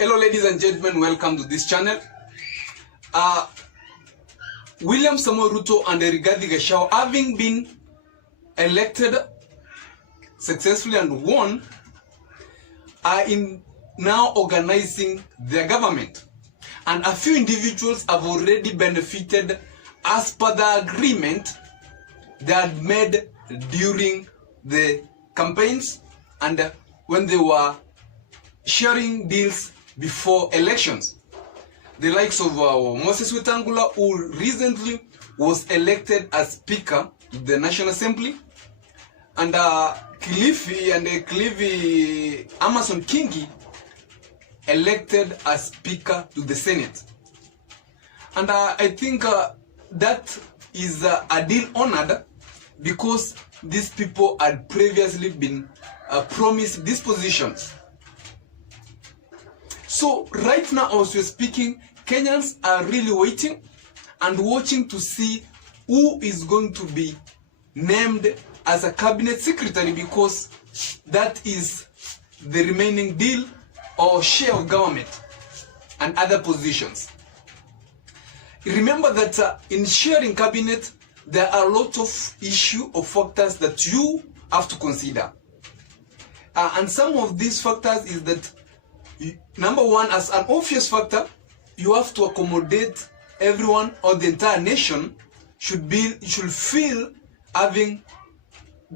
Hello ladies and gentlemen, welcome to this channel. William Samoei Ruto and Ruto-Gachagua, having been elected successfully and won, are now organizing their government. And a few individuals have already benefited as per the agreement they had made during the campaigns and when they were sharing deals before elections. The likes of Moses Wetangula, who recently was elected as Speaker to the National Assembly, and Kilifi Amason Kingi elected as Speaker to the Senate. And I think that is a deal honored because these people had previously been promised these positions. So right now, as we're speaking, Kenyans are really waiting and watching to see who is going to be named as a cabinet secretary, because that is the remaining deal or share of government and other positions. Remember that in sharing cabinet, there are a lot of issues or factors that you have to consider. And some of these factors is that, number one, as an obvious factor, you have to accommodate everyone, or the entire nation should feel having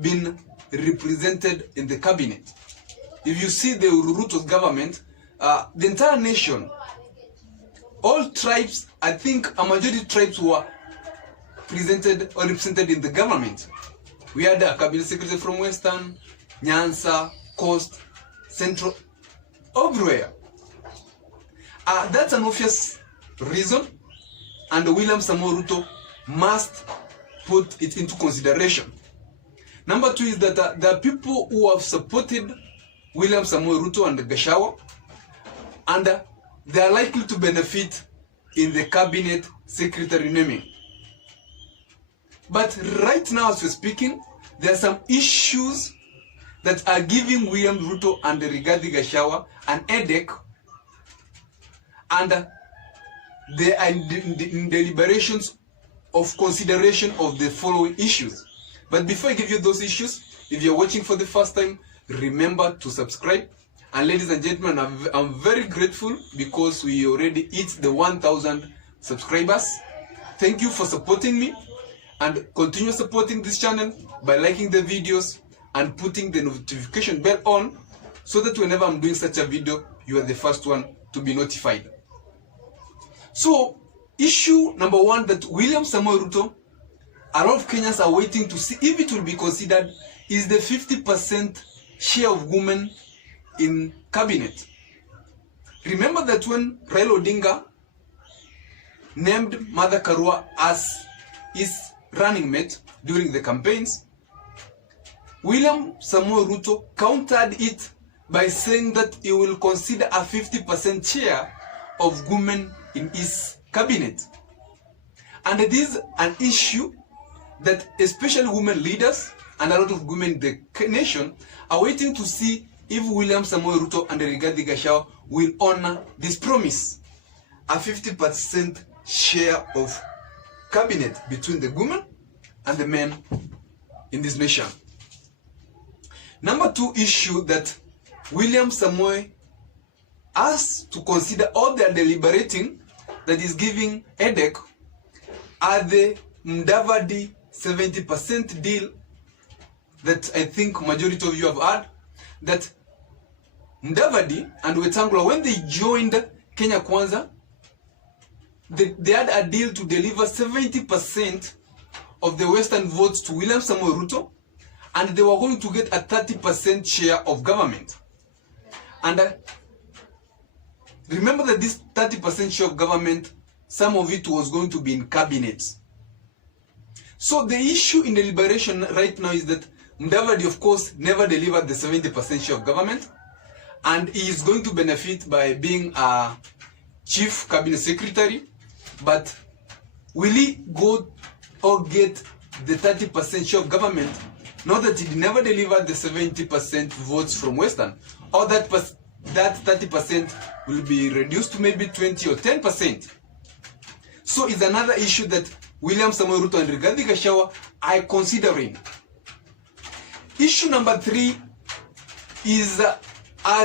been represented in the cabinet. If you see the Ruto's government, the entire nation, all tribes, I think a majority tribes were presented or represented in the government. We had a cabinet secretary from Western, Nyanza, Coast, Central, everywhere. That's an obvious reason, and William Samoei Ruto must put it into consideration. Number two is that there are people who have supported William Samoei Ruto and Gachagua, and they are likely to benefit in the cabinet secretary naming. But right now, as we're speaking, there are some issues that are giving William Ruto and Ruto-Gachagua an headache, and they are in deliberations of consideration of the following issues. But before I give you those issues, if you're watching for the first time, remember to subscribe. And ladies and gentlemen, I'm very grateful because we already hit the 1,000 subscribers. Thank you for supporting me, and continue supporting this channel by liking the videos and putting the notification bell on, so that whenever I'm doing such a video, you are the first one to be notified. So, issue number one that William Samoei Ruto, a lot of Kenyans are waiting to see if it will be considered, is the 50% share of women in cabinet. Remember that when Raila Odinga named Martha Karua as his running mate during the campaigns, William Samoei Ruto countered it by saying that he will consider a 50% share of women in his cabinet. And it is an issue that especially women leaders and a lot of women in the nation are waiting to see if William Samoei Ruto and Ruto-Gachagua will honor this promise, a 50% share of cabinet between the women and the men in this nation. Number two issue that William Samoei has to consider, all they are deliberating, that is giving headache, are the Mudavadi 70% deal that I think majority of you have heard, that Mudavadi and Wetangula, when they joined Kenya Kwanza, they had a deal to deliver 70% of the Western votes to William Samoei Ruto, and they were going to get a 30% share of government. And remember that this 30% share of government, some of it was going to be in cabinets. So the issue in deliberation right now is that Mudavadi, of course, never delivered the 70% share of government, and he is going to benefit by being a chief cabinet secretary. But will he go or get the 30% share of government, now that he never delivered the 70% votes from Western, or that that 30% will be reduced to maybe 20 or 10%. So it's another issue that William Samoei Ruto and Rigathi Gachagua are considering. Issue number 3 is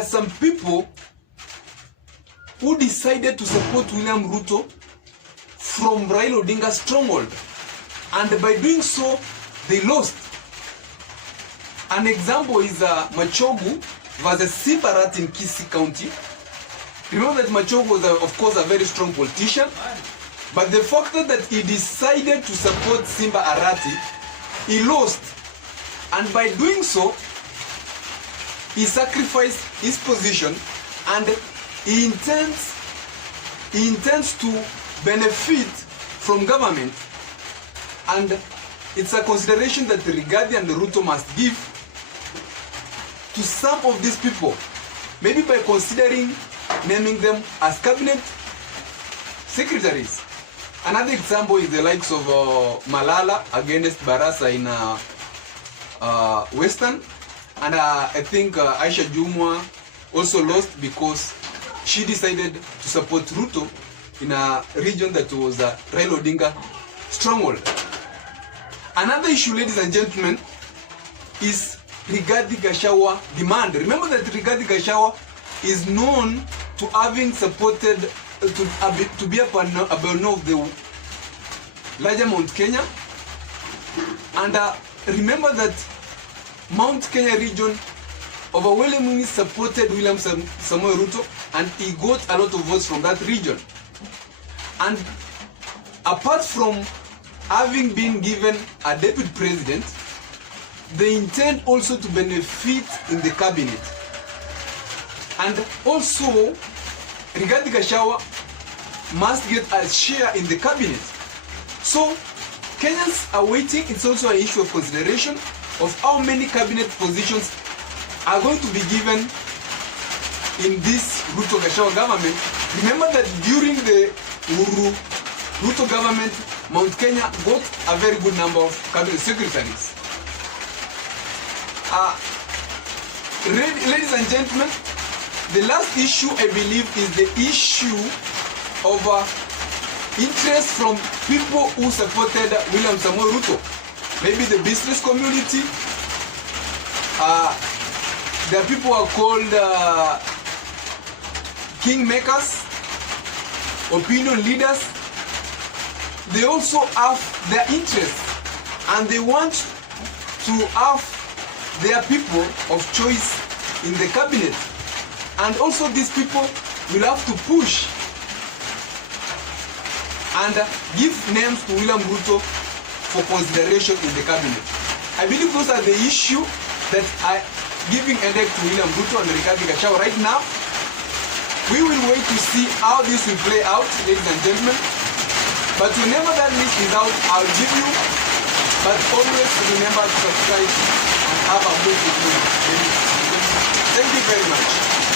some people who decided to support William Ruto from Raila Odinga's stronghold, and by doing so they lost. An example is Machogu versus Simbarat in Kisii County. Remember that Machogu was of course a very strong politician, but the fact that he decided to support Simba Arati, he lost, and by doing so he sacrificed his position, and he intends to benefit from government. And it's a consideration that Rigathi and Ruto must give to some of these people, maybe by considering naming them as cabinet secretaries. Another example is the likes of Malala against Barasa in Western, and I think Aisha Jumwa also lost because she decided to support Ruto in a region that was Raila Odinga stronghold. Another issue, ladies and gentlemen, is Rigathi Gachagua demand. Remember that Rigathi Gachagua is known to having supported to be a partner of the larger Mount Kenya, and remember that Mount Kenya region overwhelmingly supported William Samoei Ruto, and he got a lot of votes from that region. And apart from having been given a deputy president, they intend also to benefit in the cabinet. And also, Rigathi Gachagua must get a share in the cabinet. So, Kenyans are waiting. It's also an issue of consideration of how many cabinet positions are going to be given in this Ruto-Gachagua government. Remember that during the Ruto government, Mount Kenya got a very good number of cabinet secretaries. Ladies and gentlemen, the last issue I believe is the issue of interest from people who supported William Samoei Ruto. Maybe the business community. There are people who are called kingmakers, opinion leaders. They also have their interests, and they want to have their people of choice in the cabinet. And also these people will have to push and give names to William Ruto for consideration in the cabinet. I believe those are the issues that are giving a deck to William Ruto and Rigathi Gachagua right now. We will wait to see how this will play out, ladies and gentlemen. But whenever that list is out, I'll give you. But always remember to subscribe and have a good evening. Thank you very much.